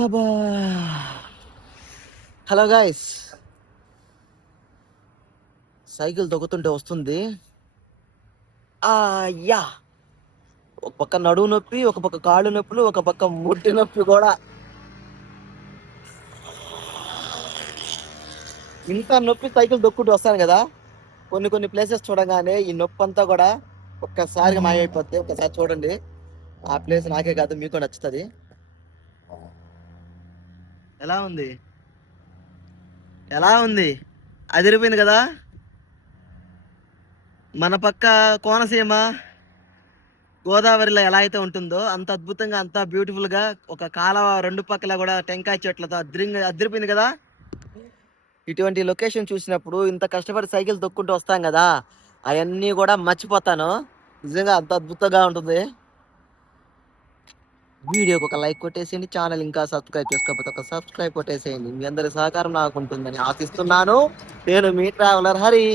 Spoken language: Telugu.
అబ్బా. హలో గాయస్, సైకిల్ తొక్కుతుంటే వస్తుంది. యా, ఒక పక్క నడువు నొప్పి, ఒక పక్క కాళ్ళు నొప్పులు, ఒక పక్క ముట్టి నొప్పి కూడా. ఇంత నొప్పి సైకిల్ దొక్కుంటూ వస్తాను కదా, కొన్ని కొన్ని ప్లేసెస్ చూడగానే ఈ నొప్పి అంతా కూడా ఒక్కసారిగా మాయమైపోద్ది. ఒక్కసారి చూడండి, ఆ ప్లేస్ నాకే కాదు మీకు నచ్చుతుంది. ఎలా ఉంది, ఎలా ఉంది? అదిరిపోయింది కదా. మన పక్క కోనసీమ గోదావరిలో ఎలా అయితే ఉంటుందో అంత అద్భుతంగా, అంత బ్యూటిఫుల్ గా ఒక కాలవ రెండు పక్కల కూడా టెంకాయ చెట్లతో అదిరిపోయింది కదా. ఇటువంటి లొకేషన్ చూసినప్పుడు ఇంత కష్టపడి సైకిల్ తొక్కుంటూ వస్తాం కదా, అవన్నీ కూడా మర్చిపోతాను. నిజంగా అంత అద్భుతంగా ఉంటుంది. వీడియోకి ఒక లైక్ కొట్టేసేయండి, ఛానల్ ఇంకా సబ్స్క్రైబ్ చేసుకోకపోతే ఒక సబ్స్క్రైబ్ కొట్టేసేయండి. మీ అందరి సహకారం నాకు ఉంటుందని ఆశిస్తున్నాను. నేను మీ ట్రావెలర్ హరి.